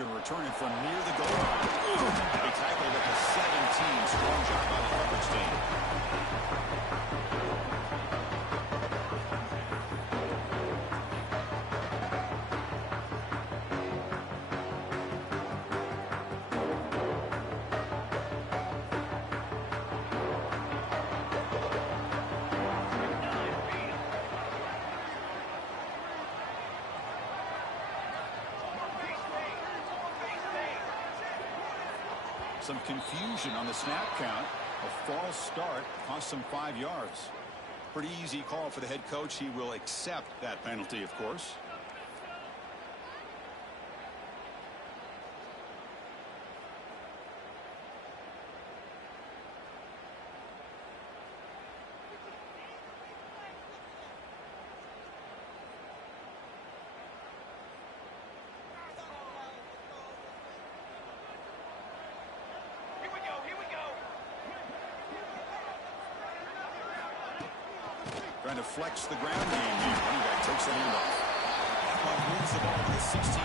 going to return it from near the goal line. They tackled at the 17. Strong job by the coverage team. Some confusion on the snap count. A false start cost him 5 yards. Pretty easy call for the head coach. He will accept that penalty, of course. Trying to flex the ground game here. Running back takes the handoff. That one moves the ball to the 16.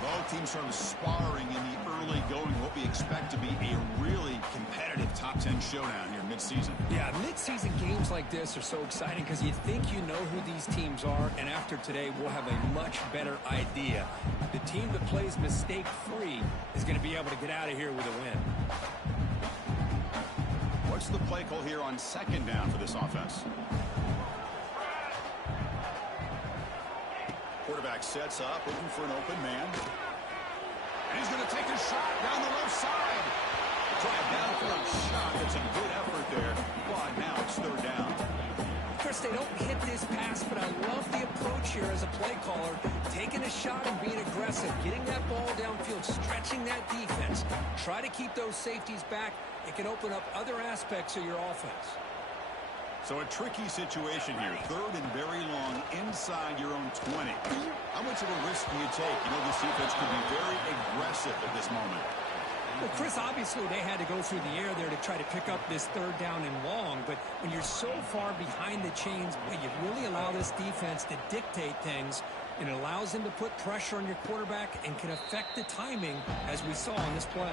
Both teams sort of sparring in the early going. What we expect to be a really competitive top 10 showdown here mid-season. Yeah, mid-season games like this are so exciting because you think you know who these teams are, and after today we'll have a much better idea. The team that plays mistake-free is going to be able to get out of here with a win. What's the play call here on second down for this offense? Quarterback sets up, looking for an open man. And he's going to take a shot down the left side. Drive down for a shot. It's a good effort there. But now it's third down. Chris, they don't hit this pass, but I love the approach here as a play caller. Taking a shot and being aggressive. Getting that ball downfield, stretching that defense. Try to keep those safeties back. It can open up other aspects of your offense. So a tricky situation here. Third and very long inside your own 20. How much of a risk do you take? You know, this defense could be very aggressive at this moment. Well, Chris, obviously they had to go through the air there to try to pick up this third down and long. But when you're so far behind the chains, you really allow this defense to dictate things. And it allows them to put pressure on your quarterback and can affect the timing, as we saw on this play.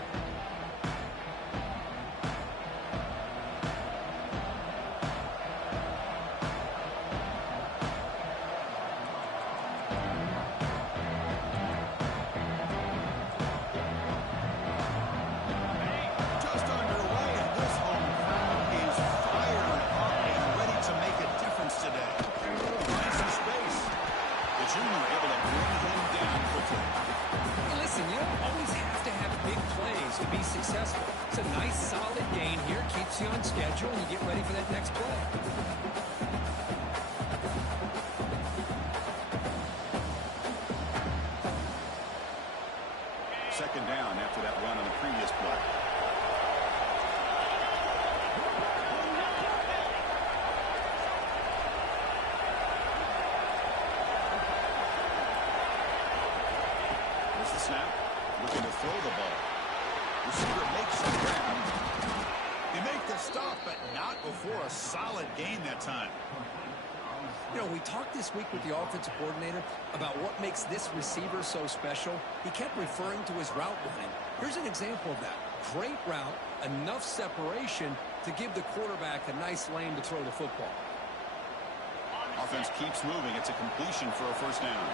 It's a nice, solid gain here. Keeps you on schedule, and you get ready for that next play. Second down after that run on the previous play. Here's the snap. Looking to throw the ball. Receiver makes the grab. They make the stop, but not before a solid gain that time. You know, we talked this week with the offensive coordinator about what makes this receiver so special. He kept referring to his route running. Here's an example of that. Great route, enough separation to give the quarterback a nice lane to throw the football. Offense keeps moving. It's a completion for a first down.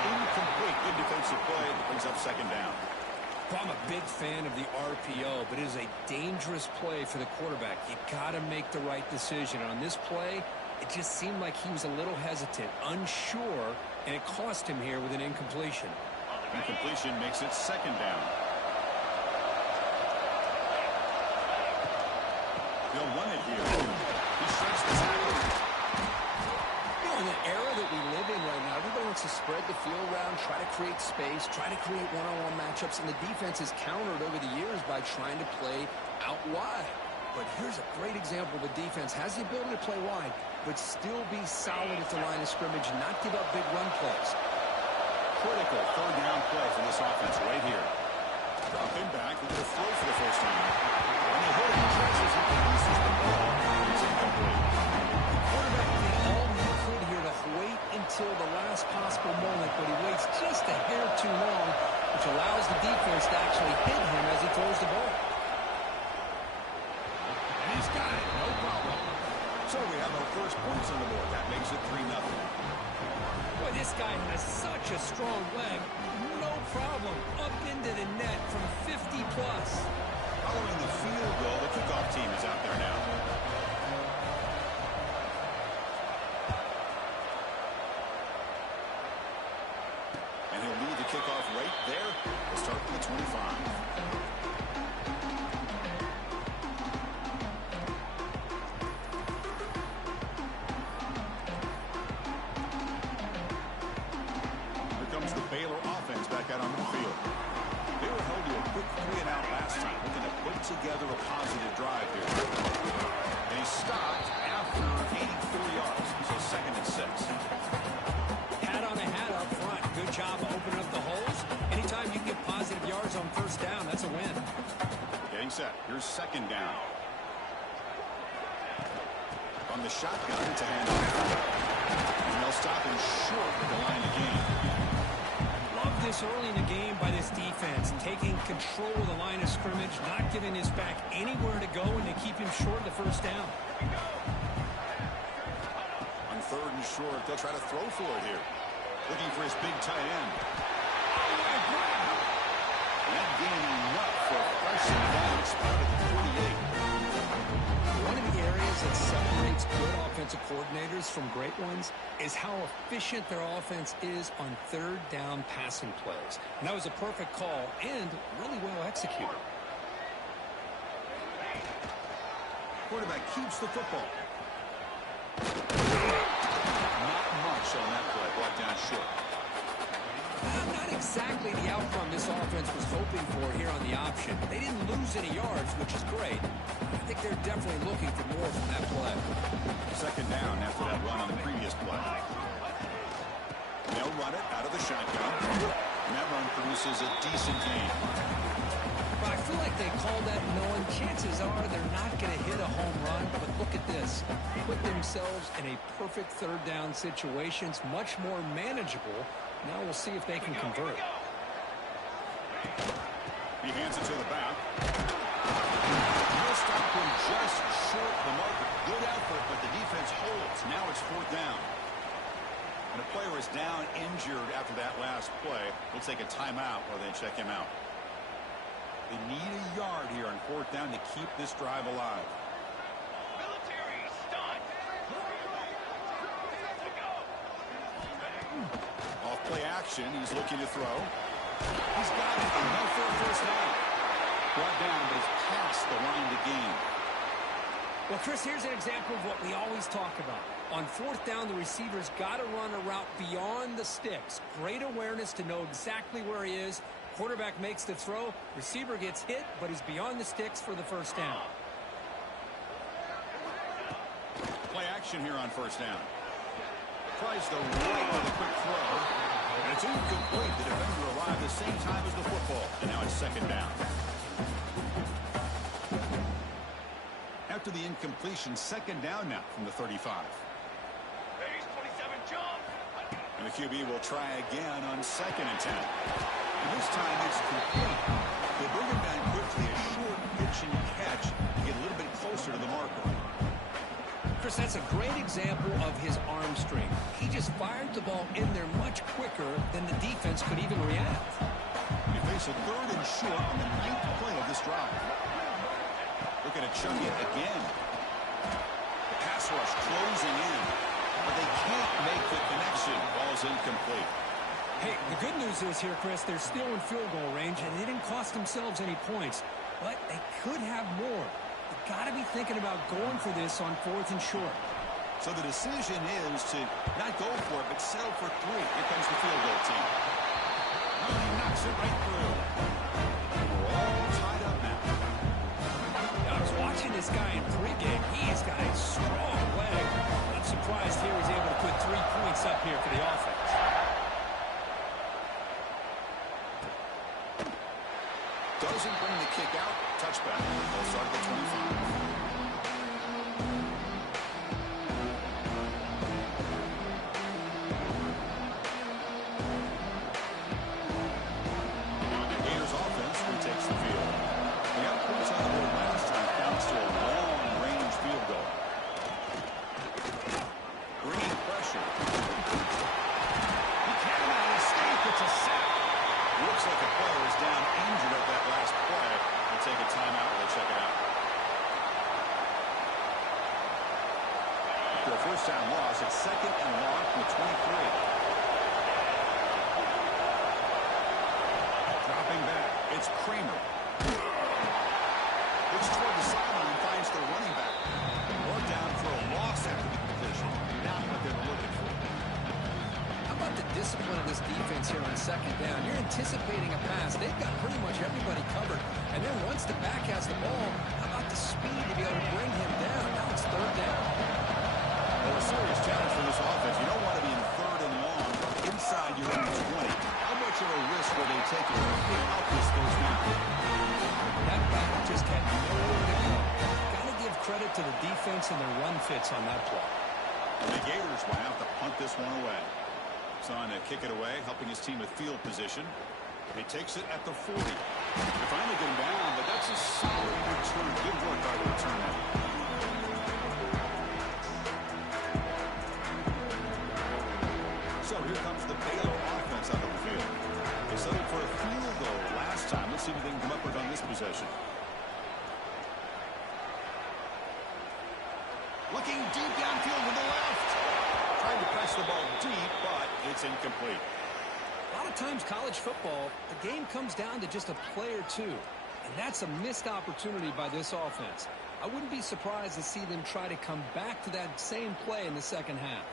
Incomplete. Good defensive play that brings up second down. Well, I'm a big fan of the RPO, but it is a dangerous play for the quarterback. You got to make the right decision. On this play, it just seemed like he was a little hesitant, unsure, and it cost him here with an incompletion. Incompletion makes it second down. They'll run it here. He shakes the tackle. In the era that we live in right now, everybody wants to spread the field around, try to create space, try to create one-on-one matchups, and the defense has countered over the years by trying to play out wide. But here's a great example of a defense has the ability to play wide, but still be solid at the line of scrimmage, not give up big run plays. Critical third down play for this offense right here. Dropping back with the throw for the first time. When they hold it, catches, he releases the ball. It's incomplete. Quarterback, they all best possible moment, but he waits just a hair too long, which allows the defense to actually hit him as he throws the ball. And he's got it, no problem. So we have our first points on the board. That makes it 3-0. Boy, this guy has such a strong leg. No problem. Up into the net from 50+. Following the field goal, the kickoff team is out there now. And he'll lead the kickoff right there. We'll start with the 25. The Baylor offense back out on the field. They were held to a quick 3-and-out last time, looking to put together a positive drive here. And he stopped after 84 yards, so 2nd and 6. Hat on a hat up front. Good job opening up the holes. Anytime you can get positive yards on first down, that's a win. Getting set. Here's 2nd down. On the shotgun to hand it out. And they'll stop him short with the line of game. This early in the game by this defense, taking control of the line of scrimmage, not giving his back anywhere to go, and to keep him short of the first down. On 3rd and short, they'll try to throw for it here. Looking for his big tight end. That gaining enough for a first down spot at the 48. One of the areas that separates good offensive coordinators from great ones is how efficient their offense is on 3rd down passing plays. And that was a perfect call and really well executed. Quarterback keeps the football. Not much on that play. Brought down short. Not exactly the outcome this offense was hoping for here on the option. They didn't lose any yards, which is great. I think they're definitely looking for more from that play. 2nd down after that run on the previous play. They'll run it out of the shotgun. And that run produces a decent gain. But I feel like they call that knowing chances are they're not going to hit a home run. But look at this. Put themselves in a perfect 3rd down situation. It's much more manageable. Now we'll see if they can convert. He hands it to the back. He'll stop him just short of the marker. Good effort, but the defense holds. Now it's 4th down. And a player is down injured after that last play. We'll take a timeout while they check him out. They need a yard here on 4th down to keep this drive alive. Military stunt. Off play action, he's looking to throw. He's got it. Enough for a first down. Brought down, but he's past the line to gain. Well, Chris, here's an example of what we always talk about. On 4th down, the receiver's got to run a route beyond the sticks. Great awareness to know exactly where he is. Quarterback makes the throw. Receiver gets hit, but he's beyond the sticks for the first down. Play action here on 1st down. Tries the right with a quick throw. And it's incomplete. The defender arrived the same time as the football. And now it's 2nd down. After the incompletion, 2nd down now from the 35. Phase 27 jump. And the QB will try again on 2nd and 10. And this time it's complete. They bring him down quickly, a short pitch and catch to get a little bit closer to the marker. Chris, that's a great example of his arm strength. He just fired the ball in there much quicker than the defense could even react. They face a 3rd and short on the 9th play of this drive. Looking to chuck it again. The pass rush closing in, but they can't make the connection. Ball's incomplete. Hey, the good news is here, Chris, they're still in field goal range, and they didn't cost themselves any points, but they could have more. They've got to be thinking about going for this on 4th and short. So the decision is to not go for it, but settle for 3. Here comes the field goal team. Oh, he knocks it right through. We're all tied up now. I was watching this guy in pregame. He's got a strong leg. Not surprised here he's able to put 3 points up here for the offense. Doesn't bring the kick out. Touchback. They'll start at the 25. second and long from the 23. Dropping back. It's Kramer. Looks toward the sideline, finds the running back. Brought down for a loss after the completion. Not what they were looking for. How about the discipline of this defense here on second down? You're anticipating a pass. They've got pretty much everybody covered. And then once the back has the ball, how about the speed to be able to bring him down? Now it's third down. Well, a serious challenge for this offense. You don't want to be in third and long inside your own 20. How much of a risk will they take if they help this goes down? That back just had nowhere to go. Got to give credit to the defense and their run fits on that play. And the Gators will have to punt this one away. Son to kick it away, helping his team with field position. He takes it at the 40. They finally get him down, but that's a solid return. Good work by the returner. So here comes the Baylor offense out of the field. They settled for a field goal last time. Let's see if they can come up with on this possession. Looking deep downfield to the left. Trying to press the ball deep, but it's incomplete. A lot of times college football, the game comes down to just a play or two. And that's a missed opportunity by this offense. I wouldn't be surprised to see them try to come back to that same play in the second half.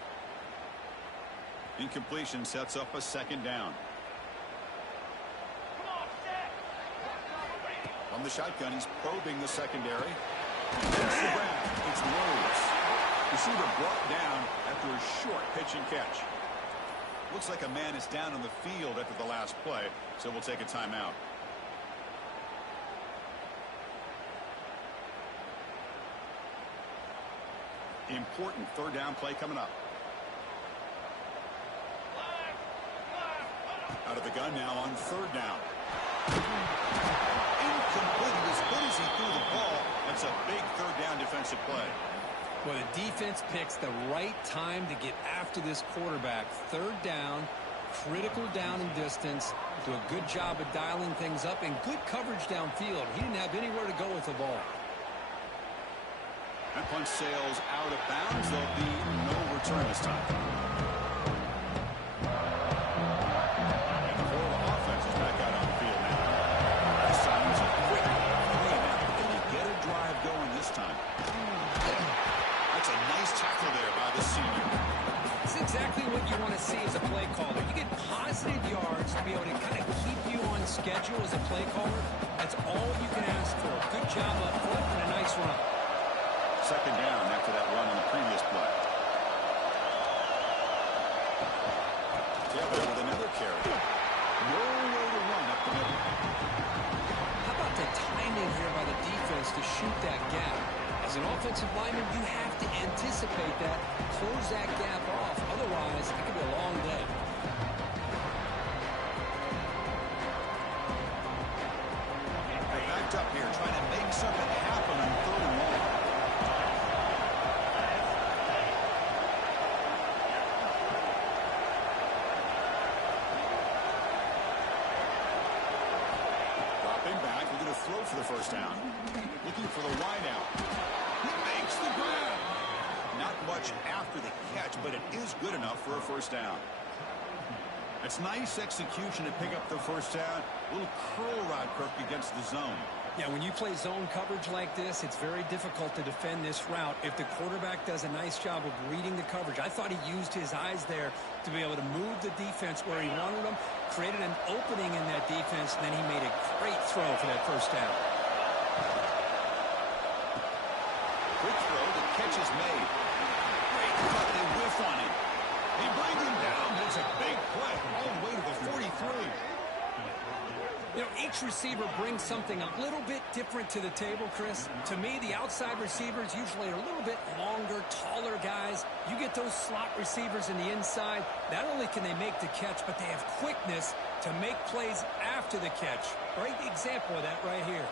Incompletion sets up a second down. From the shotgun, he's probing the secondary. It's the ground. It's Rhodes. Receiver brought down after a short pitch and catch. Looks like a man is down on the field after the last play, so we'll take a timeout. Important third down play coming up. Out of the gun now on third down. Incomplete. As good as he threw the ball, that's a big third down defensive play. Well, the defense picks the right time to get after this quarterback. Third down, critical down and distance. Do a good job of dialing things up and good coverage downfield. He didn't have anywhere to go with the ball. That punt sails out of bounds. There'll be no return this time. And the Florida offense is back out on the field now. This time it's a quick 3-and-out. Can you get a drive going this time? That's a nice tackle there by the senior. It's exactly what you want to see as a play caller. You get positive yards to be able to kind of keep you on schedule as a play caller. That's all you can ask for. Good job up front and a nice run. Second down after that run on the previous play. Taylor with another carry. No way to run up the middle. How about the timing here by the defense to shoot that gap? As an offensive lineman, you have to anticipate that, close that gap off. Otherwise, it could be a long day. They backed up here, trying to make something happen on third and long. Dropping back, we're going to throw for the first down. Looking for the wideout. He makes the grab. Not much after the catch, but it is good enough for a first down. It's nice execution to pick up the first down. A little curl rod, Kirk, against the zone. Yeah, when you play zone coverage like this, it's very difficult to defend this route if the quarterback does a nice job of reading the coverage. I thought he used his eyes there to be able to move the defense where he wanted them, created an opening in that defense, and then he made a great throw for that first down. Quick throw, the catch is made. Great cut, they whiff on him. They bring him down. It's a big play all the way to the 43. You know, each receiver brings something a little bit different to the table, Chris. To me, the outside receivers usually are a little bit longer, taller guys. You get those slot receivers in the inside, not only can they make the catch, but they have quickness to make plays after the catch. Great example of that right here.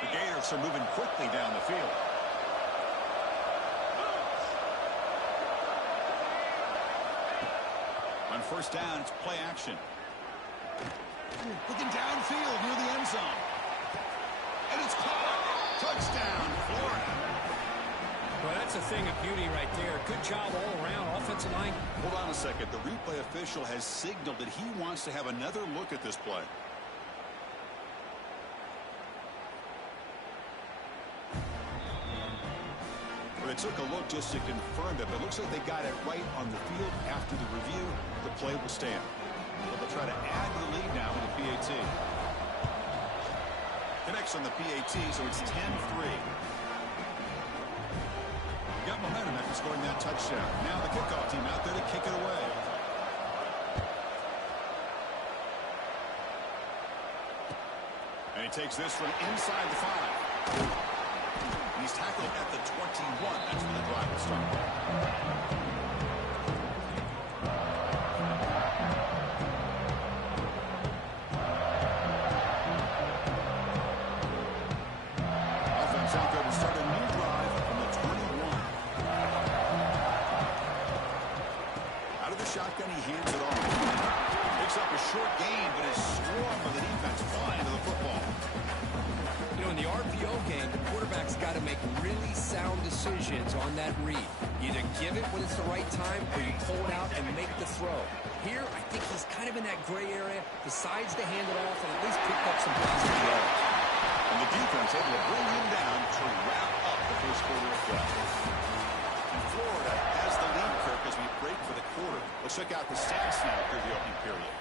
The Gators are moving quickly down the field. On first down, it's play action. Looking downfield near the end zone. And it's caught. Touchdown, Florida. Well, that's a thing of beauty right there. Good job all around. Offensive line. Hold on a second. The replay official has signaled that he wants to have another look at this play. They took a look just to confirm it, but it looks like they got it right on the field. After the review, the play will stand. But they'll try to add to the lead now with the PAT. Connects on the PAT, so it's 10-3. Got momentum after scoring that touchdown. Now the kickoff team out there to kick it away. And he takes this from inside the 5. He's tackled at the 21. That's when the drive will start. Offense out there to start a new drive from the 21. Out of the shotgun, he hands it off. Picks up a short gain, but is swarmed by the defense flying to the football. You know, in the RPO game, the quarterback's got to make really sound decisions on that read. Either give it when it's the right time or you pull it out and make the throw. Here, I think he's kind of in that gray area, decides to hand it off and at least pick up some positive yards. And the defense able to bring him down to wrap up the first quarter of play. And Florida has the lead, Kirk, as we break for the quarter. Let's check out the stats now through the opening period.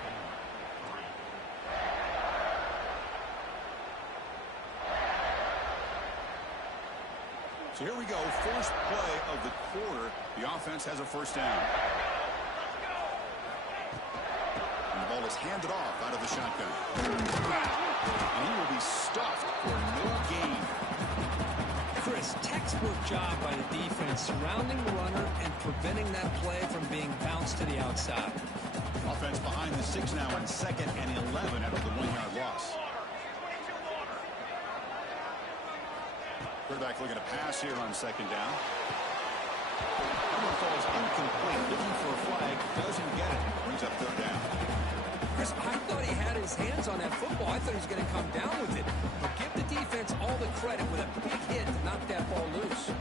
So here we go, first play of the quarter. The offense has a first down. And the ball is handed off out of the shotgun. And he will be stuffed for no gain. Chris, textbook job by the defense surrounding the runner and preventing that play from being bounced to the outside. Offense behind the 6 now on 2nd and 11 after the 1-yard loss. Quarterback looking to pass here on 2nd down. Number falls incomplete. Looking for a flag. Doesn't get it. Brings up 3rd down. Chris, I thought he had his hands on that football. I thought he was going to come down with it. But give the defense all the credit with a big hit to knock that ball loose.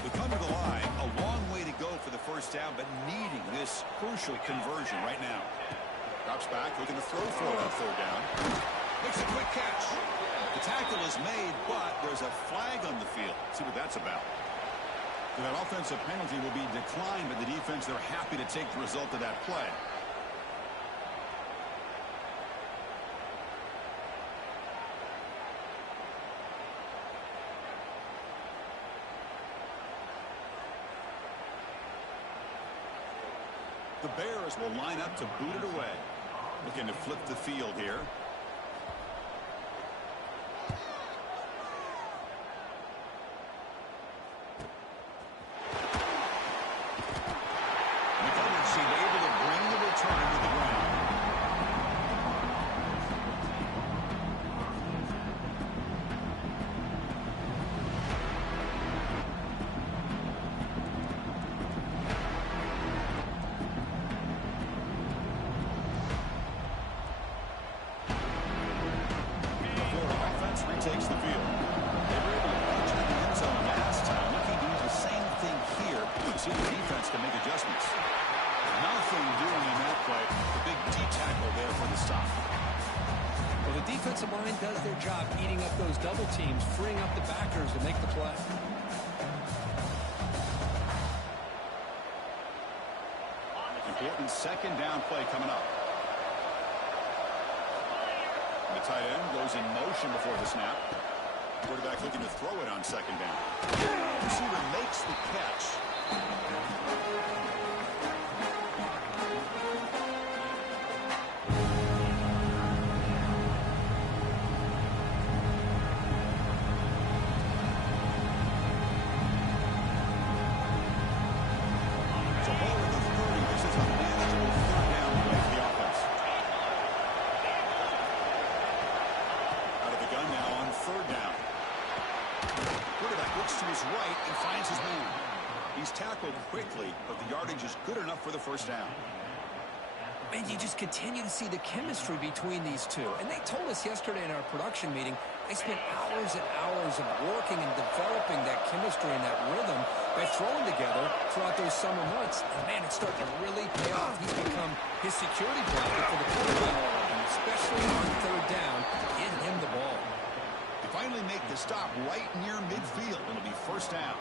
They come to the line. A long way to go for the first down, but needing this crucial conversion right now. Drops back, looking to throw for it on 3rd down. Makes a quick catch. The tackle is made, but there's a flag on the field. See what that's about. So that offensive penalty will be declined by the defense. They're happy to take the result of that play. The Bears will line up to boot it away. Looking to flip the field here. Takes the field. They were able to punch it in the end zone last time. Looking to do the same thing here. You see the defense can make adjustments. Nothing doing in that play. The big D tackle there for the stop. Well, the defensive line does their job eating up those double teams, freeing up the backers to make the play. Important 2nd down play coming up. The tight end goes in motion before the snap. Quarterback looking to throw it on 2nd down. Receiver makes the catch. So ball at the 30. This is a manageable 3rd down play for the offense. Gun now on 3rd down. Quarterback looks to his right and finds his man. He's tackled quickly, but the yardage is good enough for the first down. Man, you just continue to see the chemistry between these two. And they told us yesterday in our production meeting, they spent hours and hours of working and developing that chemistry and that rhythm by throwing together throughout those summer months. And, man, it's starting to really pay off. He's become his security blanket for the quarterback, and especially on third down, getting him the ball. They finally make the stop right near midfield. It'll be first down.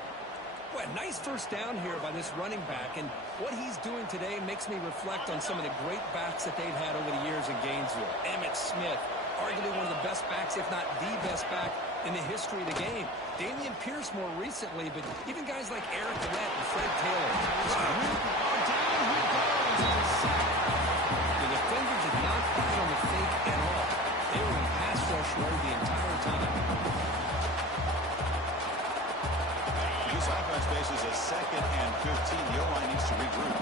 Well, nice first down here by this running back, and what he's doing today makes me reflect on some of the great backs that they've had over the years in Gainesville. Emmitt Smith, arguably one of the best backs, if not the best back in the history of the game. Damian Pierce more recently, but even guys like Eric Lett and Fred Taylor. Down he goes. The defender did not hit on the fake at all. They were in pass rush mode the entire time. This offense faces a 2nd and 15. The O-line needs to regroup.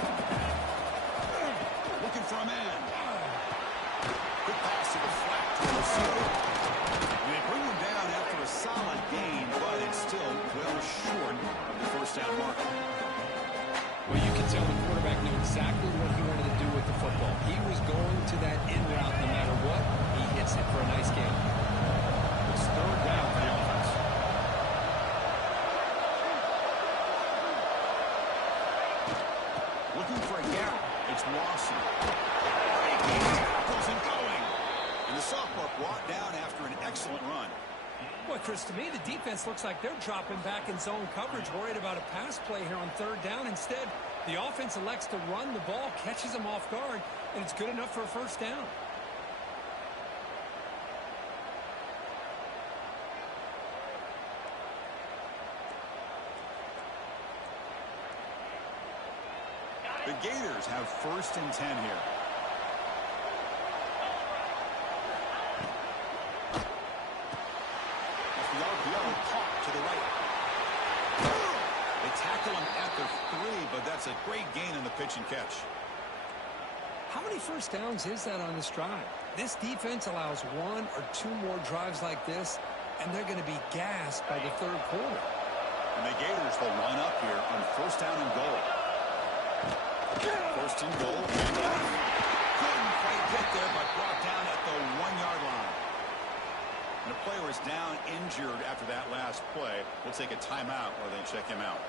Looking for a man. Quick pass to the flat to the receiver. They bring him down after a solid gain, but it's still well short of the first down mark. Well, you can tell the quarterback knew exactly what he wanted to do with the football. He was going to that in route no matter what. He hits it for a nice gain. It's third down for the offense. Looking for a gap. It's Lawson. Breaking tackles and going. And the sophomore brought down after an excellent run. Well, Chris, to me, the defense looks like they're dropping back in zone coverage, worried about a pass play here on third down. Instead, the offense elects to run the ball, catches them off guard, and it's good enough for a first down. The Gators have 1st and 10 here. The RPO caught to the right. They tackle him at the 3, but that's a great gain in the pitch and catch. How many first downs is that on this drive? This defense allows 1 or 2 more drives like this, and they're going to be gassed by the third quarter. And the Gators will line up here on 1st down and goal. 1st and goal. Couldn't quite get there, but brought down at the 1-yard line. And the player is down injured after that last play. We'll take a timeout while they check him out.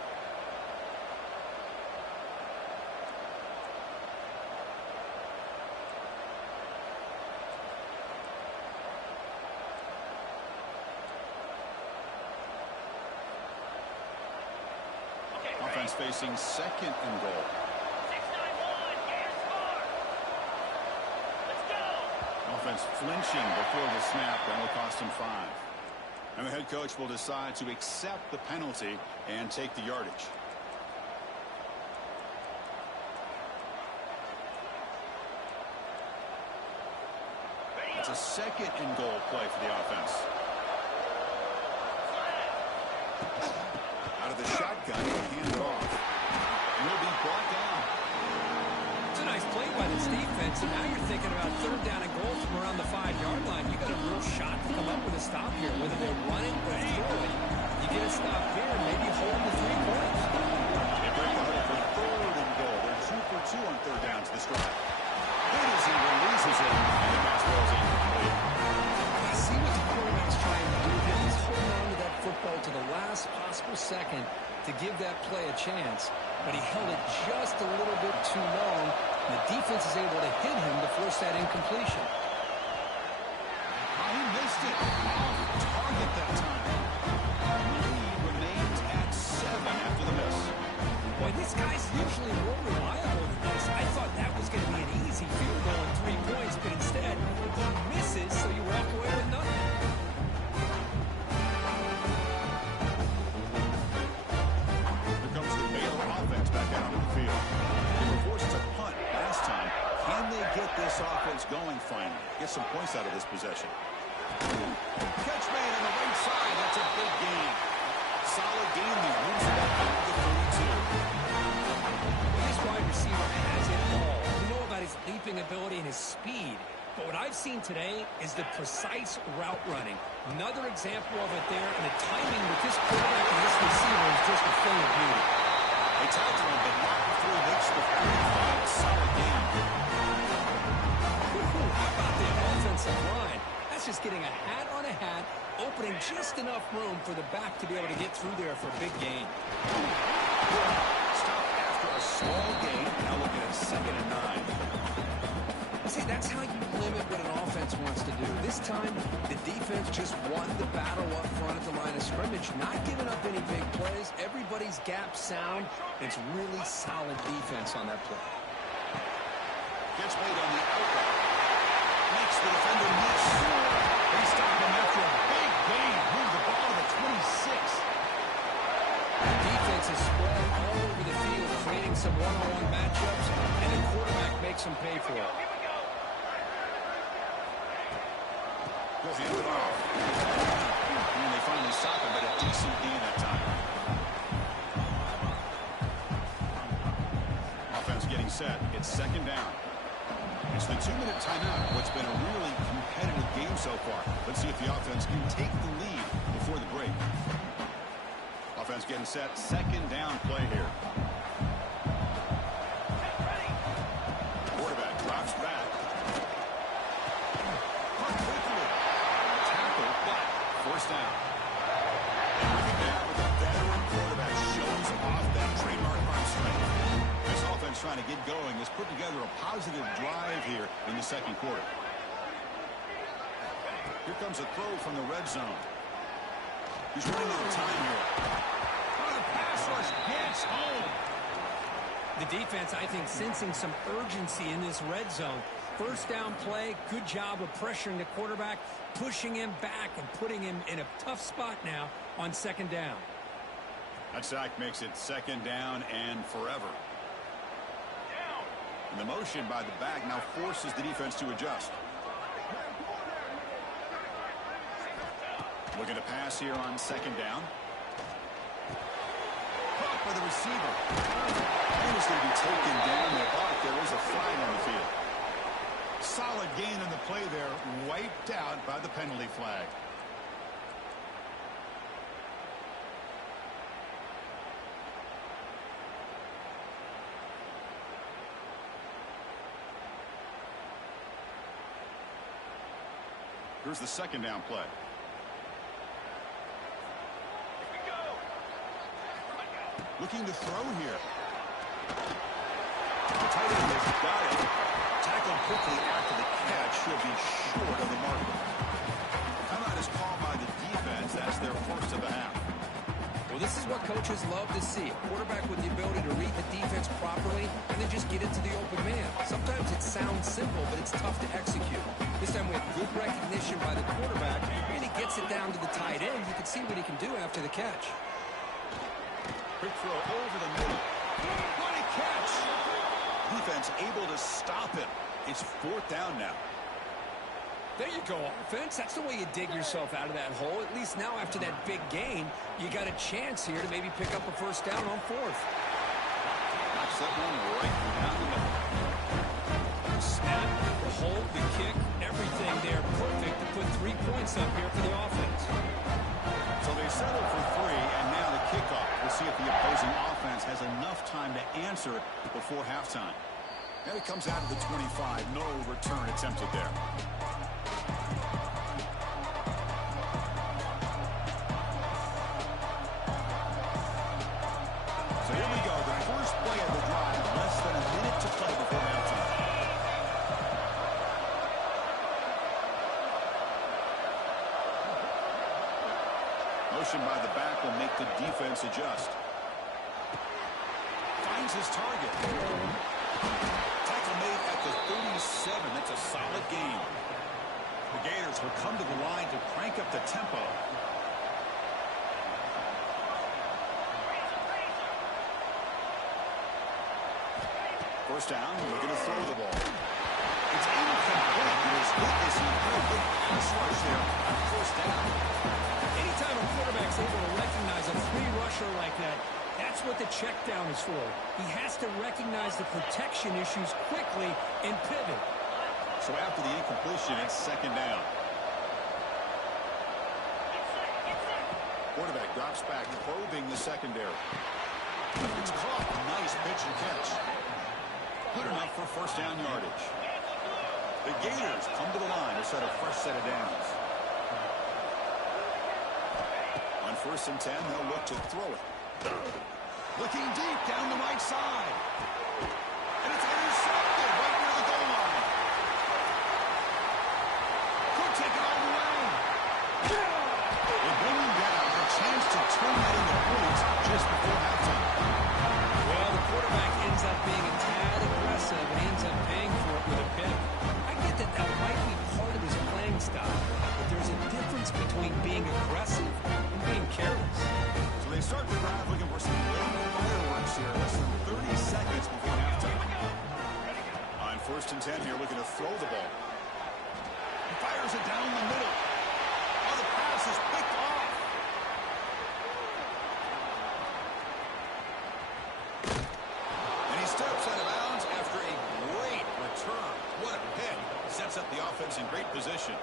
Offense facing 2nd and goal. 6-9-1, Gators score. Let's go. Offense flinching before the snap. That will cost him 5. And the head coach will decide to accept the penalty and take the yardage. It's a 2nd and goal play for the offense. Out of the shotgun, hand it off. Will be brought down. It's a nice play by this defense, and now you're thinking about third down and goal from around the 5-yard line. You got a real shot to come up with a stop here, whether they run it or throw it. You get a stop here and maybe hold the 3 points. They break the huddle for 3rd and goal. They're 2 for 2 on third downs this drive. Good as he releases it, and the pass goes incomplete. I see what the quarterback's trying to do here. He's holding on to that football to the last possible second to give that play a chance, but he held it just a little bit too long, and the defense is able to hit him to force that incompletion. Oh, he missed it. Off target that time. Lead remains at 7 after the miss. Boy, this guy's usually more reliable than this. I thought that was going to be an easy field goal and 3 points, but instead, he misses, so you walk away with nothing. Here comes the Baylor offense back out on the field. They were forced to punt last time. Can they get this offense going finally? Get some points out of this possession. Catch made on the right side. That's a big gain. Solid gain. He moves it up to the 32. Well, this wide receiver has it all. We know about his leaping ability and his speed, but what I've seen today is the precise route running. Another example of it there, and the timing with this quarterback and this receiver is just a thing of beauty. They tackle him, but not before he makes the 45. Solid gain. just enough room for the back to be able to get through there for a big gain. Stop after a small gain. Now looking at 2nd and 9. See, that's how you limit what an offense wants to do. This time, the defense just won the battle up front at the line of scrimmage, not giving up any big plays. Everybody's gap sound. It's really solid defense on that play. Gets made on the outlet. Makes the defender miss. They stop him after a big gain. Move the ball to the 26. The defense is spread all over the field, creating some one-on-one matchups, and the quarterback makes them pay for it. He'll hand it off. And they finally stop him, but a decent gain that time. Offense getting set. It's 2nd down. It's the 2-minute timeout. What's been a really competitive game so far. Let's see if the offense can take the lead before the break. Offense getting set. 2nd down play here. Quarterback drops back. Quickly. Tackle, but 1st down. Looking down with a veteran quarterback shows off that trademark arm strength. This offense trying to get going has put together a positive drive here in the 2nd quarter. Here comes a throw from the red zone. He's running out of time here. The pass rush gets home. The defense, I think, sensing some urgency in this red zone. 1st down play, good job of pressuring the quarterback, pushing him back and putting him in a tough spot now on 2nd down. That sack makes it 2nd down and forever. And the motion by the back now forces the defense to adjust. Looking to pass here on 2nd down. Caught by the receiver. And he's going to be taken down there, but there is a flag on the field. Solid gain on the play there, wiped out by the penalty flag. Here's the 2nd down play. Looking to throw here. The tight end has got it. Tackled quickly after the catch. Should be short of the marker. Timeout is called by the defense. That's their 1st of the half. Well, this is what coaches love to see. A quarterback with the ability to read the defense properly and then just get into the open man. Sometimes it sounds simple, but it's tough to execute. This time we have good recognition by the quarterback, and he gets it down to the tight end. You can see what he can do after the catch. Quick throw over the middle. What a catch! Defense able to stop him. It's 4th down now. There you go, offense. That's the way you dig yourself out of that hole. At least now after that big gain, you got a chance here to maybe pick up a 1st down on 4th. Knocks that one right down the middle. Snap, the hold, the kick, everything there perfect to put 3 points up here for the offense. So they settle for 3, and now the kickoff. We'll see if the opposing offense has enough time to answer before halftime. And it comes out of the 25. No return attempted there. So here we go. The first play of the drive. Less than a minute to play before halftime. Motion by the back will make the defense adjust. Finds his target. Tackle made at the 37. That's a solid gain. The Gators will come to the line to crank up the tempo. First down, looking to throw the ball. It's incomplete. It is hit as he had a good pass rush there on 1st down. Anytime a quarterback's able to recognize a free rusher like that, that's what the check down is for. He has to recognize the protection issues quickly and pivot. So after the incompletion, it's 2nd down. Quarterback drops back, probing the secondary. It's caught. Nice pitch and catch. Good enough for 1st down yardage. The Gators come to the line to set a fresh set of downs. first and 10, they'll look to throw it. Looking deep down the right side. And it's intercepted right near the goal line. Could take it all the way. They bring him down. A chance to turn that into points just before halftime. Well, the quarterback ends up being a tad aggressive and ends up paying for it with a pick. I get that that might be part of his playing style, but there's a difference between being aggressive and being careless. So they start the drive looking for some late fireworks here. Less than 30 seconds before halftime. On first and 10 here, looking to throw the ball. He fires it down the middle. Oh, the pass is picked off. And he steps out of bounds after a great return. What a pick. Sets up the offense in great position.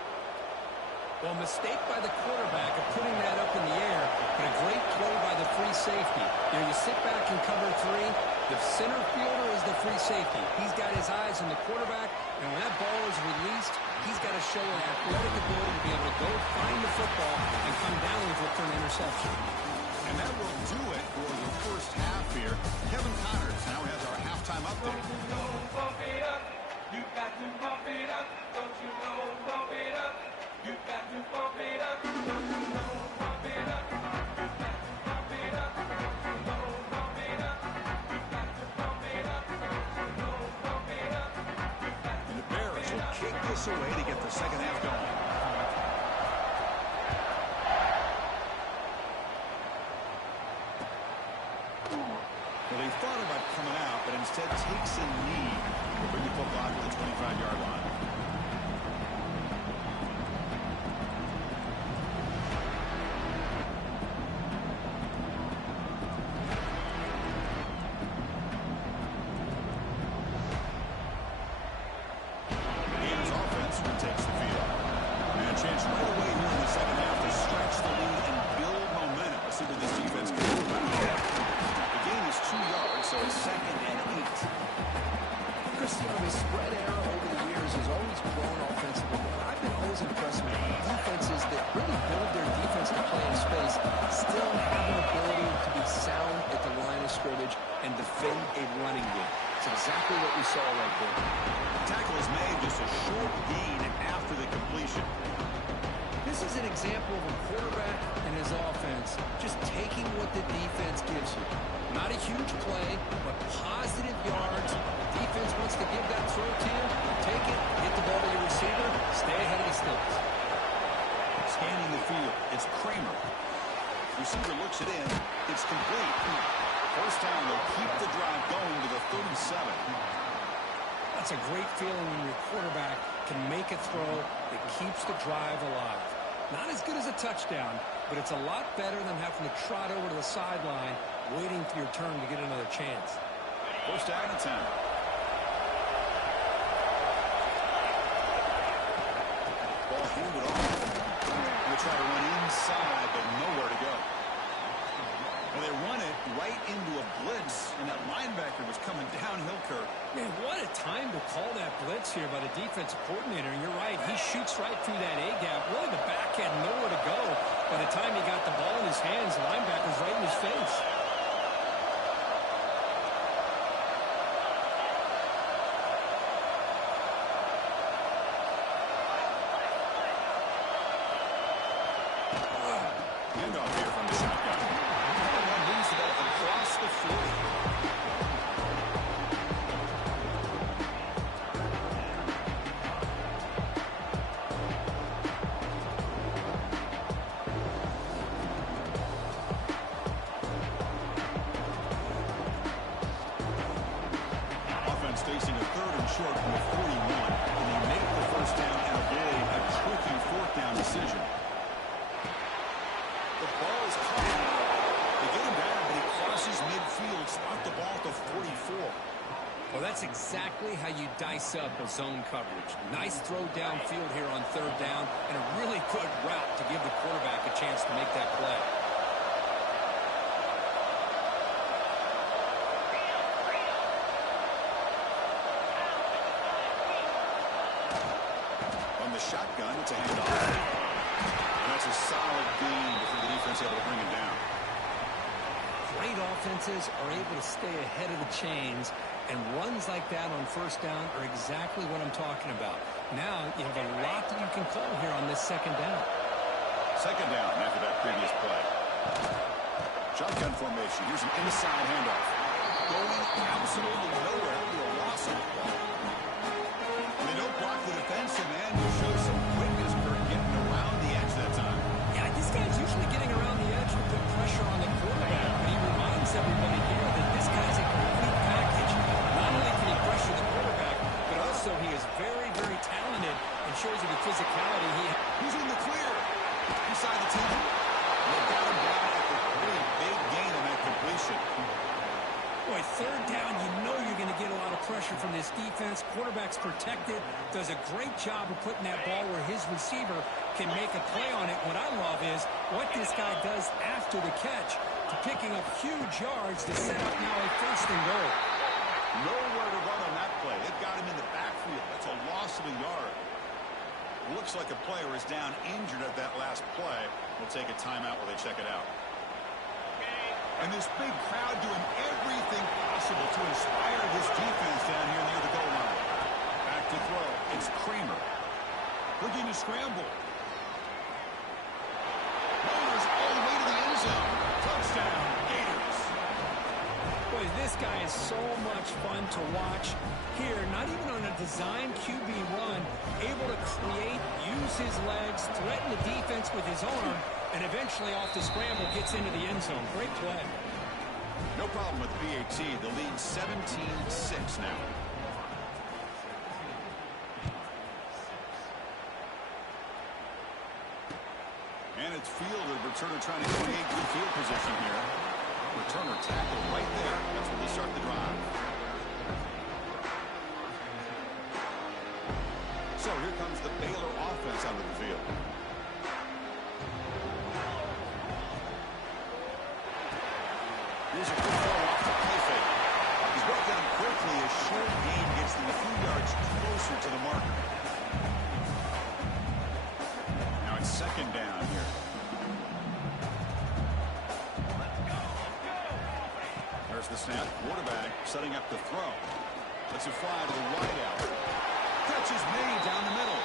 Well, mistake by the quarterback of putting that up in the air, but a great play by the free safety. You know, you sit back and cover three. The center fielder is the free safety. He's got his eyes on the quarterback, and when that ball is released, he's got to show an athletic ability to be able to go find the football and come down with it for an interception. And that will do it for the first half here. Kevin Connors now has our halftime update. Bump it up. You got to bump it up. Don't you know? Bump it up. You got to bump it up. Don't you know? Bump it up. You got to bump it up. Don't you know? Bump it up. You got to bump it up. Don't you know? Bump it up. And the Bears will kick this away to get the second half going. Well, they thought about coming out, but instead takes a knee to bring the football out to the 25-yard line. Bears offense retakes the field. And a chance right away here in the second half to stretch the lead and build momentum. Let's see what this defense can do about it. The gain is 2 yards, so it's 2nd and 8. Cristiano, his spread era over the years has always grown offensively. But I've been always impressed with defenses that really build their defense to play in space, still have an ability to be sound at the line of scrimmage and defend a running game. It's exactly what we saw right there. The tackle is made, just a short gain after the completion. This is an example of a quarterback and his offense just taking what the defense gives you. Not a huge play, but positive yards. The defense wants to give that throw to you. Take it, get the ball to your receiver, stay ahead of the sticks. Scanning the field, it's Kramer. Receiver looks it in, it's complete. First down, they'll keep the drive going to the 37. That's a great feeling when your quarterback can make a throw that keeps the drive alive. Not as good as a touchdown, but it's a lot better than having to trot over to the sideline, waiting for your turn to get another chance. First down and 10. Ball handed off. They try to run inside, but nowhere to go. Well, they run it right into a blitz, and that linebacker was coming downhill, Kirk. Man, what a time to call that blitz here by the defensive coordinator. And you're right, he shoots right through that A-gap. Really, the back had nowhere to go. By the time he got the ball in his hands, the linebacker's right in his face. Handoff here from the shotgun. One moves the ball across the 40. Offense facing a 3rd and short from the 41, and they make the first down and avoid a tricky 4th down decision. The ball is caught. They get him down, but he crosses midfield, spot the ball at the 44. Well, that's exactly how you dice up a zone coverage. Nice throw downfield here on 3rd down, and a really good route to give the quarterback a chance to make that play. On the shotgun, it's a handoff. And That's a solid gain before the defense able to bring him down. Great offenses are able to stay ahead of the chains, and runs like that on first down are exactly what I'm talking about. Now you have a lot that you can call here on this second down. Second down after that previous play. Shotgun formation. Here's an inside handoff. Going absolutely nowhere to a loss of the ball. When they don't block the defensive end, you show some quickness, Kirk, getting around the edge that time. Yeah, this guy's usually getting around the edge with the pressure on the quarterback, but he reminds everybody here that this guy's a complete package. Not only can he pressure the quarterback, but also he is very, very talented and shows you the physicality he has. He's in the clear. Inside the 10. They got him down at the pretty big gain on that completion. Boy, third down, you know you're going to get a lot of pressure from this defense. Quarterback's protected, does a great job of putting that ball where his receiver can make a play on it. What I love is what this guy does after the catch to picking up huge yards to set up now a first and goal. Nowhere to run on that play. It got him in the backfield. That's a loss of a yard. Looks like a player is down injured at that last play. We'll take a timeout while they check it out. And this big crowd doing everything possible to inspire this defense down here near the goal line. Back to throw. It's Kramer. Looking to scramble. Rolls all the way to the end zone. Touchdown, Gators. Boy, this guy is so much fun to watch here. Not even on a design QB run, able to create, use his legs, threaten the defense with his arm, and eventually off the scramble gets into the end zone. Great play. No problem with BAT. The lead 17-6 now. And it's fielder. Returner trying to create good field position here. Returner tackle right there. That's where they start the drive. So here comes the Baylor offense onto the field. Here's a good throw off the play fake. He's brought down quickly as short gain gets them a few yards closer to the marker. Now it's second down here. There's the snap. Quarterback setting up the throw. Lets it fly to the wide out. Catch is made down the middle.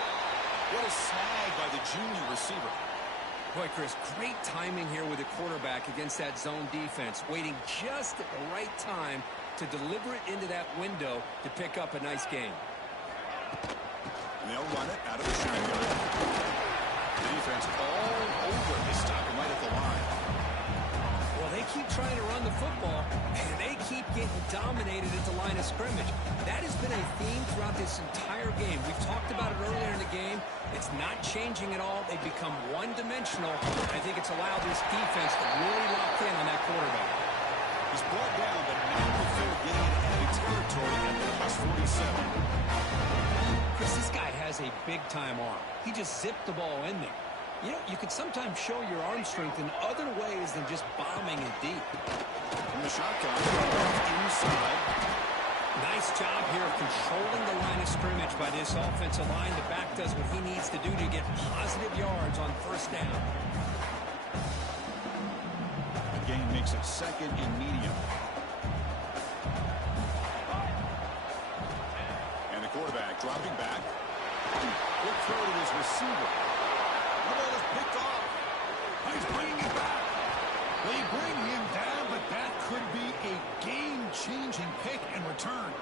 What a snag by the junior receiver. Boy, Chris, great timing here with the quarterback against that zone defense, waiting just at the right time to deliver it into that window to pick up a nice gain. And they'll run it out of the shotgun. The defense all over. They stop him right at the line. Well, they keep trying to run the football, and they keep getting dominated at the line of scrimmage. That has been a theme throughout this entire game. We've talked about it earlier in the game. It's not changing at all. They've become one-dimensional. I think it's allowed this defense to really lock in on that quarterback. He's brought down, but not before getting into enemy territory at the +47. Chris, this guy has a big-time arm. He just zipped the ball in there. You know, you could sometimes show your arm strength in other ways than just bombing it deep. From the shotgun, inside. Nice job here of controlling the line of scrimmage by this offensive line. The back does what he needs to do to get positive yards on first down. The gain makes it second and medium. And the quarterback dropping back. Good throw to his receiver. The ball is picked off. He's bringing it back. They bring him down, but that could be a game-changing pick and return.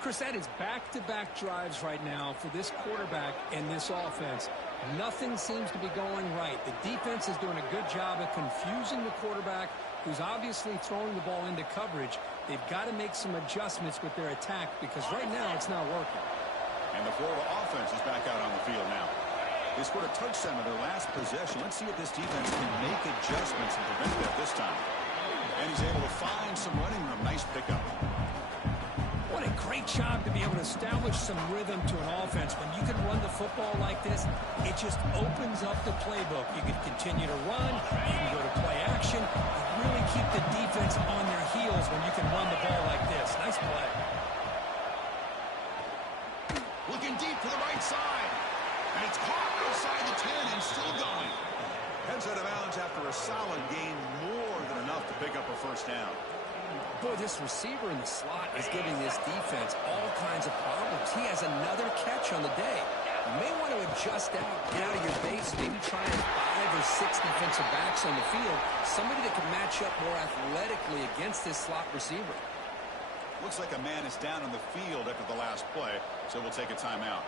Chris, that is back-to-back drives right now for this quarterback and this offense. Nothing seems to be going right. The defense is doing a good job of confusing the quarterback, who's obviously throwing the ball into coverage. They've got to make some adjustments with their attack because right now it's not working. And the Florida offense is back out on the field now. They scored a touchdown in their last possession. Let's see if this defense can make adjustments and prevent that this time. And he's able to find some running room. Nice pickup. What a great job to be able to establish some rhythm to an offense. When you can run the football like this, it just opens up the playbook. You can continue to run. You can go to play action. You really keep the defense on their heels when you can run the ball like this. Nice play. Looking deep to the right side. And it's caught outside the 10 and still going. Heads out of bounds after a solid gain, more than enough to pick up a first down. Boy, this receiver in the slot is giving this defense all kinds of problems. He has another catch on the day. You may want to adjust out, get out of your base, maybe try 5 or 6 defensive backs on the field, somebody that can match up more athletically against this slot receiver. Looks like a man is down on the field after the last play, so we'll take a timeout.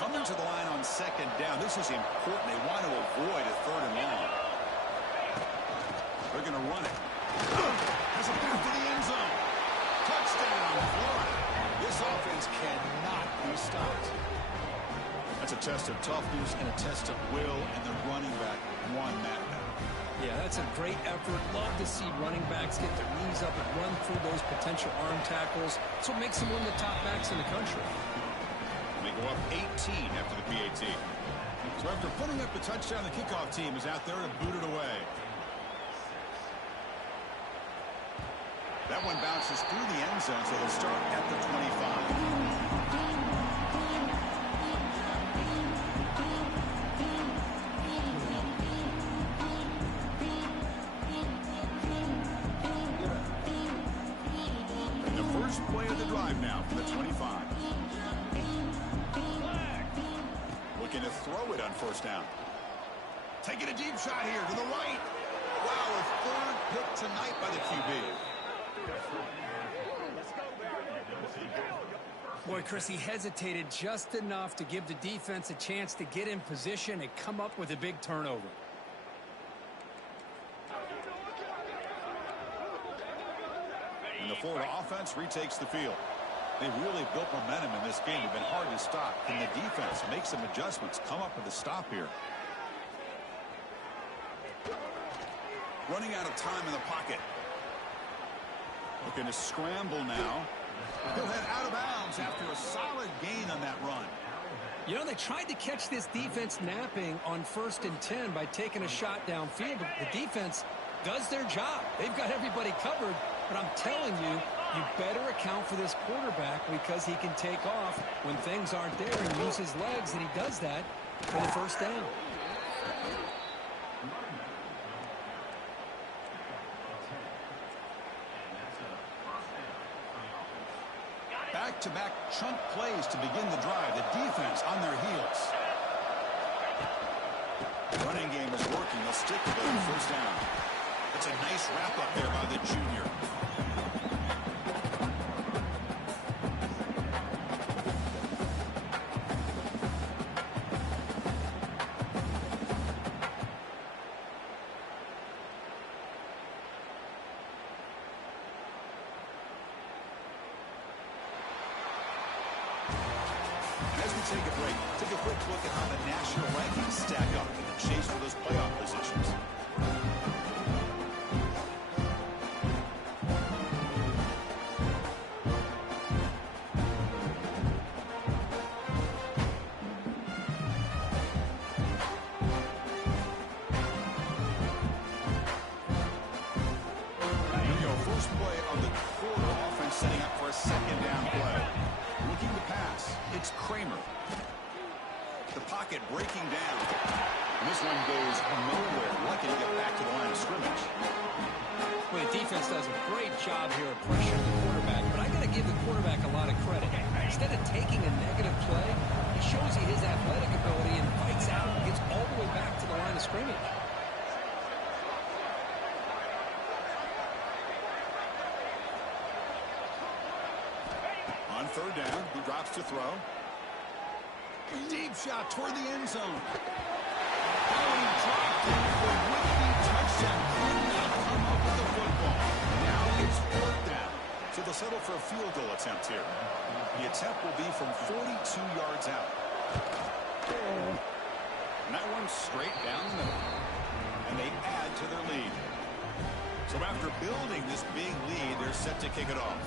Coming to the line on second down. This is important. They want to avoid a 3rd and long. They're going to run it. Has a path to the end zone. Touchdown, Florida. This offense cannot be stopped. That's a test of toughness and a test of will, and the running back won that battle. Yeah, that's a great effort. Love to see running backs get their knees up and run through those potential arm tackles. That's what makes them one of the top backs in the country. They go up 18 after the PAT. So after putting up the touchdown, the kickoff team is out there to boot it away. That one bounces through the end zone, so they'll start at the 25. And the first play of the drive now for the 25. Looking to throw it on first down. Taking a deep shot here to the right. Wow, a 3rd pick tonight by the QB. Boy, Chris, he hesitated just enough to give the defense a chance to get in position and come up with a big turnover. And the Florida offense retakes the field. They've really built momentum in this game. It's been hard to stop. Can the defense make some adjustments, come up with a stop here? Running out of time in the pocket. Looking to scramble now. He'll head out of bounds after a solid gain on that run. You know, they tried to catch this defense napping on 1st and 10 by taking a shot downfield, but the defense does their job. They've got everybody covered, but I'm telling you, you better account for this quarterback because he can take off when things aren't there and use his legs, and he does that for the first down. Back-to-back chunk plays to begin the drive. The defense on their heels. The running game is working. They'll stick with it on first down. It's a nice wrap-up there by the junior. As we take a break, take a quick look at how the national rankings stack up in the chase for those playoff positions. Here we go, first play of the quarter. Offense setting up for a 2nd down play. Looking to pass. It's Kramer. The pocket breaking down. And this one goes nowhere. Lucky to get back to the line of scrimmage. Well, the defense does a great job here of pressuring the quarterback, but I got to give the quarterback a lot of credit. Instead of taking a negative play, he shows you his athletic ability and fights out and gets all the way back to the line of scrimmage. On 3rd down, he drops to throw. Deep shot toward the end zone. Oh, he dropped it for a would-be touchdown. Could not come up with the football. Now it's 4th down. So they'll settle for a field goal attempt here. The attempt will be from 42 yards out. And that one's straight down the middle. And they add to their lead. So after building this big lead, they're set to kick it off.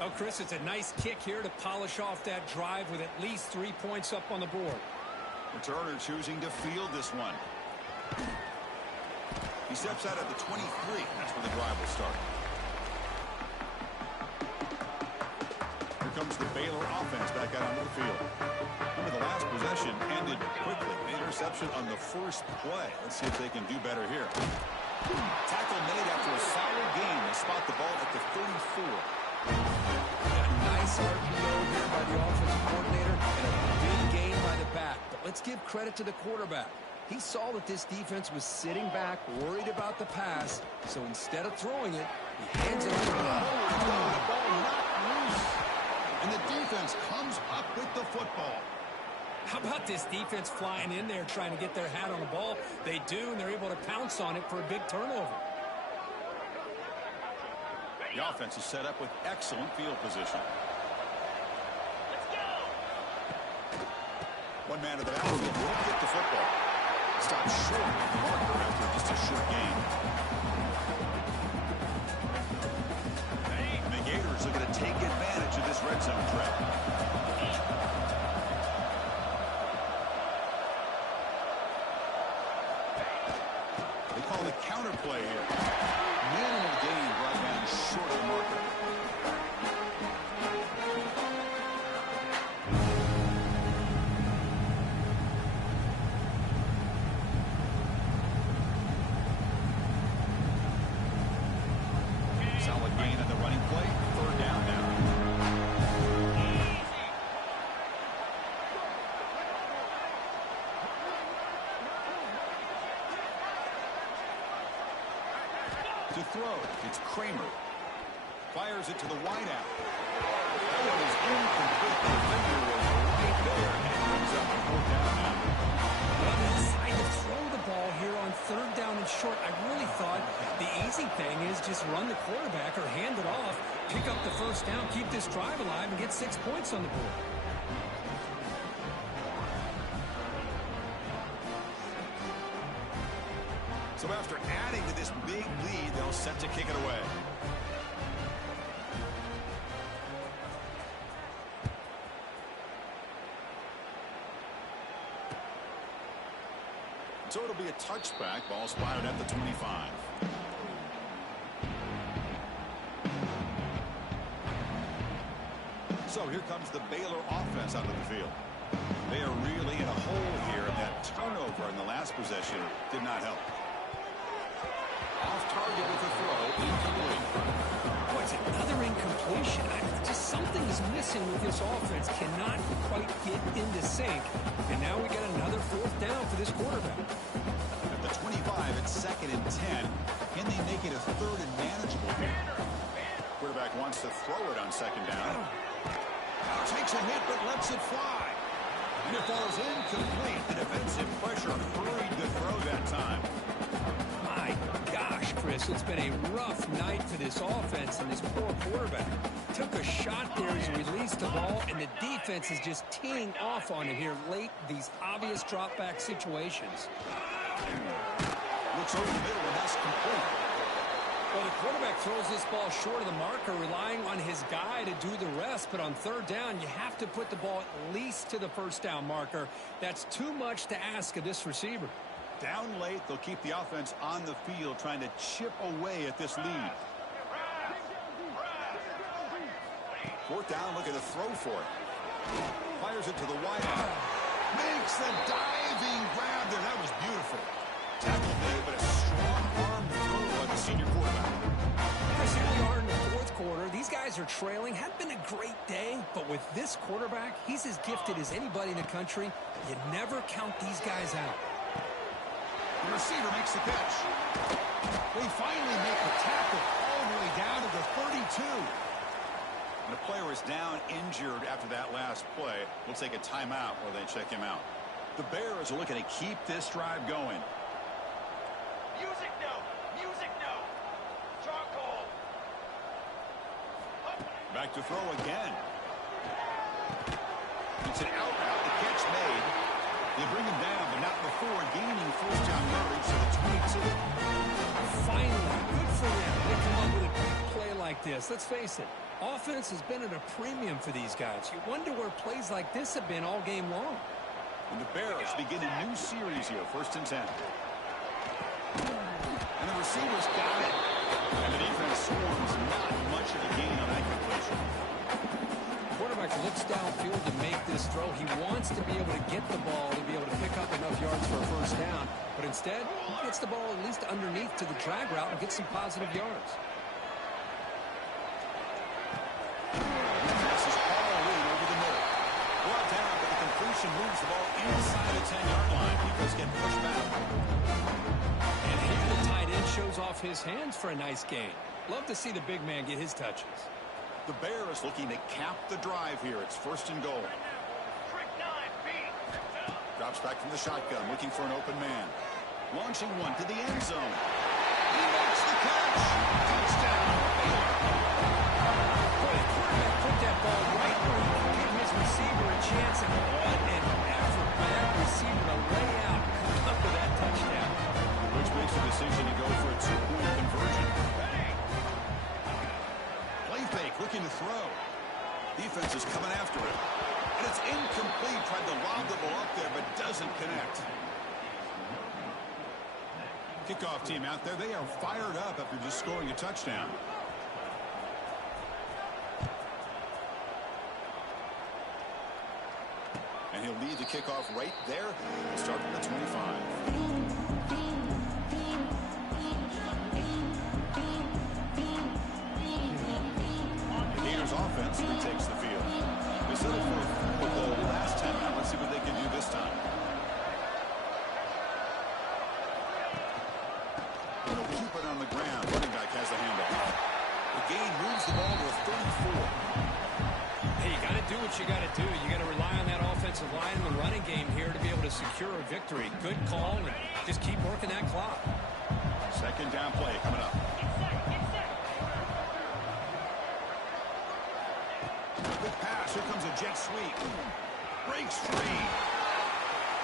Oh, Chris, it's a nice kick here to polish off that drive with at least 3 points up on the board. Returner choosing to field this one. He steps out at the 23. That's where the drive will start. Baylor offense back out onto the field. Remember, the last possession ended quickly. An interception on the first play. Let's see if they can do better here. Tackle made after a solid gain. They spot the ball at the 34. A nice RPO here by the offensive coordinator and a big gain by the back. But let's give credit to the quarterback. He saw that this defense was sitting back, worried about the pass, so instead of throwing it, he hands it off. The ball knocked loose. And the defense comes up with the football. How about this defense flying in there trying to get their hat on the ball? They do, and they're able to pounce on it for a big turnover. The offense is set up with excellent field position. Let's go. One man to the backfield won't get the football. Stopped short of the marker after just a short gain. And the Gators are going to take advantage of this red zone trap. They call the counter play here. Minimal gain right down short of the marker. Solid gain on the running play. Third down now. To throw, it's Kramer. Fires it to the wideout. That one is incomplete. The defender was right there, and it brings up a fourth down now. Well, they decide to throw the ball here on third down and short. I really thought the easy thing is just run the quarterback or hand it off, pick up the first down, keep this drive alive, and get 6 points on the board. So after adding to this big lead, they'll set to kick it away. So it'll be a touchback. Ball spotted at the 25. So here comes the Baylor offense out of the field. They are really in a hole here, and that turnover in the last possession did not help. Off target with a throw, incomplete. Oh, it's another incompletion. Just something is missing with this offense. Cannot quite get into sync. And now we got another fourth down for this quarterback. At the 25, it's 2nd and 10. Can they make it a third and manageable here? Quarterback wants to throw it on 2nd down. Takes a hit but lets it fly. And it falls incomplete. The defensive pressure hurried the throw that time. My gosh, Chris, it's been a rough night for this offense and this poor quarterback. Took a shot there as he released the ball, and the defense is just teeing off on it here late, these obvious drop-back situations. Looks over the middle, and that's complete. Well, the quarterback throws this ball short of the marker, relying on his guy to do the rest. But on third down, you have to put the ball at least to the first down marker. That's too much to ask of this receiver. Down late, they'll keep the offense on the field trying to chip away at this lead. Fourth down, looking to throw for it. Fires it to the wideout. Makes the diving grab there. That was beautiful. Tackle made, but a strong arm throw by the senior quarterback. Chris, here we are in the fourth quarter. These guys are trailing. Hadn't been a great day, but with this quarterback, he's as gifted as anybody in the country. You never count these guys out. The receiver makes the catch. They finally make the tackle all the way down to the 32. And the player is down injured after that last play. We'll take a timeout while they check him out. The Bears are looking to keep this drive going. Music note. Music note. Charcoal. Back to throw again. It's an out route. The catch made. They bring him down, but not before gaining first down yardage to the 22. Finally, good for them. They come up with a big play like this. Let's face it, offense has been at a premium for these guys. You wonder where plays like this have been all game long. And the Bears begin a new series here, 1st and 10. And the receivers got it. And the defense swarms not much of a gain on that completion. Quarterback looks downfield to make this throw. He wants to be able to get the ball to be able to pick up enough yards for a first down. But instead, he gets the ball at least underneath to the drag route and gets some positive yards. Passes all in over the middle. Brought down, but the completion moves the ball inside the 10-yard line. He does get pushed back. And here the tight end shows off his hands for a nice gain. Love to see the big man get his touches. The Bears looking to cap the drive here. It's 1st and goal. Trick 9, B. Drops back from the shotgun, looking for an open man. Launching one to the end zone. He makes the catch. Touchdown, Baylor. Boy, the quarterback put that ball right where he could give his receiver a chance, and what an effort by that receiver to lay out up to that touchdown. Which makes the decision to go for a 2-point conversion. Play fake, looking to throw. Defense is coming after him. And it's incomplete. Tried to lob the ball up there, but doesn't connect. Kickoff team out there. They are fired up after just scoring a touchdown. And he'll lead the kickoff right there. Starting at the 25. Offense retakes the field. They settled for the last time out. Let's see what they can do this time. They'll keep it on the ground. Running back has the handoff. The gain moves the ball to a 34. Hey, you got to do what you got to do. You got to rely on that offensive line and the running game here to be able to secure a victory. Good call, and just keep working that clock. 2nd down play coming up. Here comes a jet sweep. Breaks free.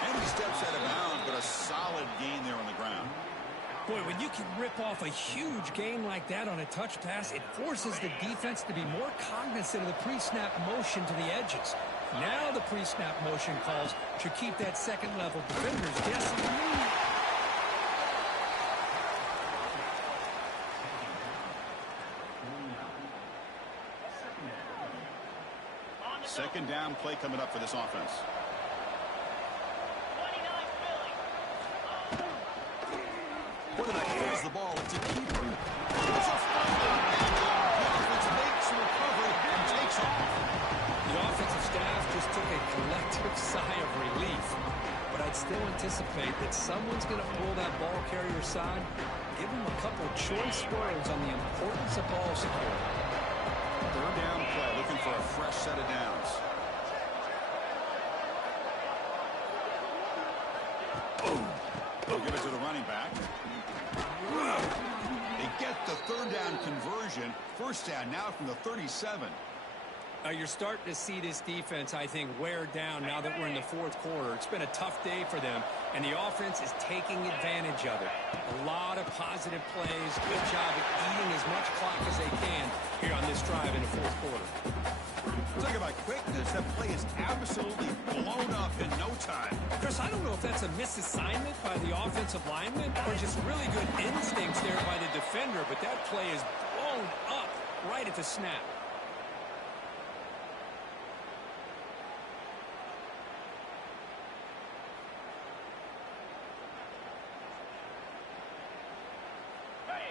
And he steps out of bounds, but a solid gain there on the ground. Boy, when you can rip off a huge gain like that on a touch pass, it forces the defense to be more cognizant of the pre-snap motion to the edges. Now the pre-snap motion calls should keep that second-level defenders guessing. 2nd down play coming up for this offense. 29 Philly. Quarterback has the ball. It's a keeper. It's a fumble. The offense makes a recovery and takes off. The offensive staff just took a collective sigh of relief. But I'd still anticipate that someone's going to pull that ball carrier side, give him a couple choice words on the importance of ball security. 3rd down play, looking for a fresh set of downs. They'll give it to the running back. They get the 3rd down conversion. 1st down now from the 37. You're starting to see this defense, I think, wear down now that we're in the 4th quarter. It's been a tough day for them, and the offense is taking advantage of it. A lot of positive plays. Good job at eating as much clock as they can here on this drive in the 4th quarter. Talk about quickness. That play is absolutely blown up in no time. Chris, I don't know if that's a misassignment by the offensive lineman or just really good instincts there by the defender, but that play is blown up right at the snap.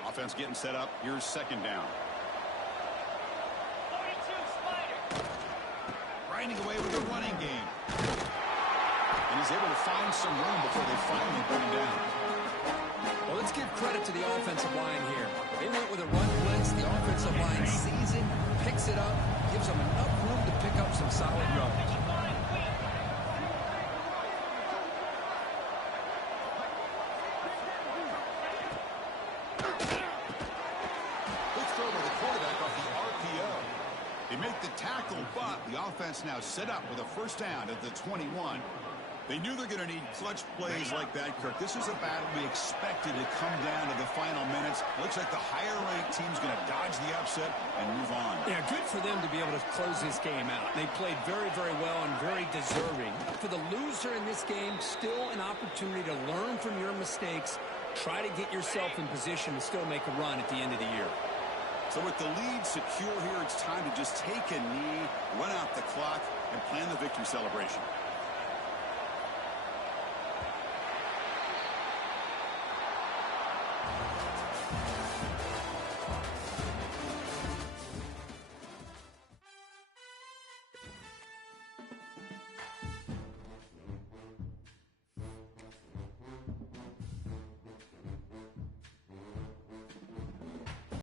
Offense getting set up. Here's 2nd down. 42 Spider. Grinding away with the running game. And he's able to find some room before they finally put him down. Well, let's give credit to the offensive line here. They went with a run blitz. The offensive line sees it, picks it up, gives them enough room to pick up some solid yards. The offense now set up with a 1st down at the 21. They knew they're going to need clutch plays like that, Kirk. This is a battle we expected to come down to the final minutes. Looks like the higher-ranked team's going to dodge the upset and move on. Yeah, good for them to be able to close this game out. They played very, very well and very deserving. For the loser in this game, still an opportunity to learn from your mistakes. Try to get yourself in position to still make a run at the end of the year. So with the lead secure here, it's time to just take a knee, run out the clock, and plan the victory celebration.